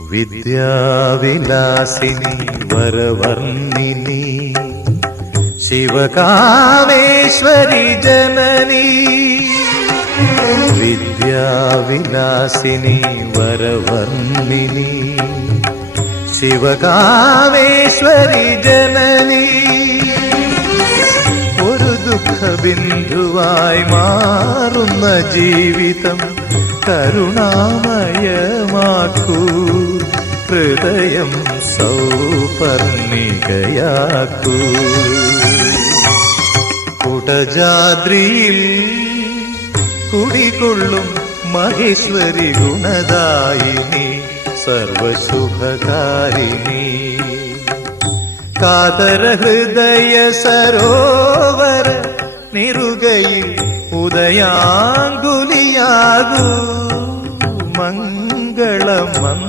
വിദ്യാവിലാസിനി വരവർണ്ണിനി ശിവകാമേശ്വരി ജനനി. വിദ്യാവിലാസിനി വരവർണ്ണിനി ശിവകാമേശ്വരി ജനനി. ഒരു ദുഃഖബിന്ദുവായി മാറുന്ന ജീവിതം കരുണാമയമാക്കൂ, ഹൃദയം സൗപർണികയാക്കൂ. കുടജാദ്രിയിൽ കുടികൊള്ളും മഹേശ്വരി ഗുണദായിനി സർവശുഭകാരിണി. കാതര ഹൃദയ സരോവര നിറുകയിൽ ഉദയാങ്കുലിയാകൂ മംഗളമം.